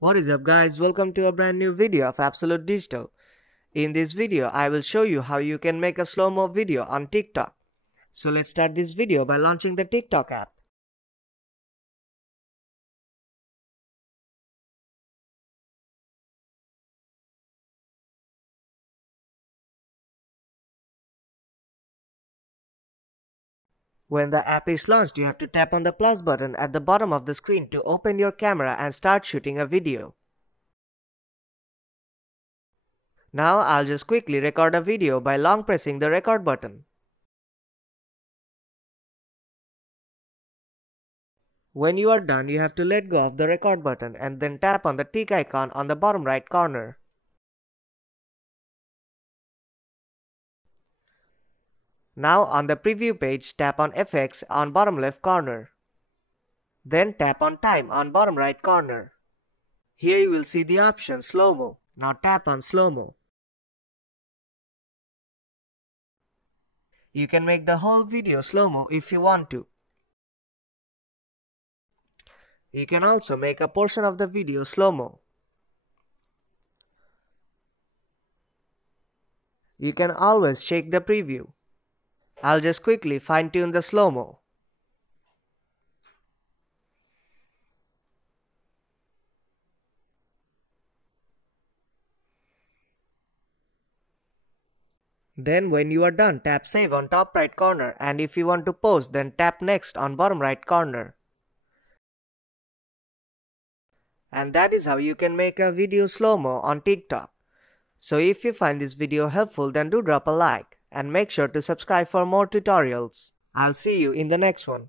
What is up guys, welcome to a brand new video of Absolute Digital. In this video, I will show you how you can make a slow-mo video on TikTok. So let's start this video by launching the TikTok app. When the app is launched, you have to tap on the plus button at the bottom of the screen to open your camera and start shooting a video. Now I'll just quickly record a video by long pressing the record button. When you are done, you have to let go of the record button and then tap on the tick icon on the bottom right corner. Now on the preview page, tap on FX on bottom left corner. Then tap on time on bottom right corner. Here you will see the option slow-mo. Now tap on slow-mo. You can make the whole video slow-mo if you want to. You can also make a portion of the video slow-mo. You can always check the preview. I'll just quickly fine-tune the slow-mo. Then when you are done, tap save on top right corner, and if you want to post, then tap next on bottom right corner. And that is how you can make a video slow-mo on TikTok. So if you find this video helpful, then do drop a like and make sure to subscribe for more tutorials. I'll see you in the next one.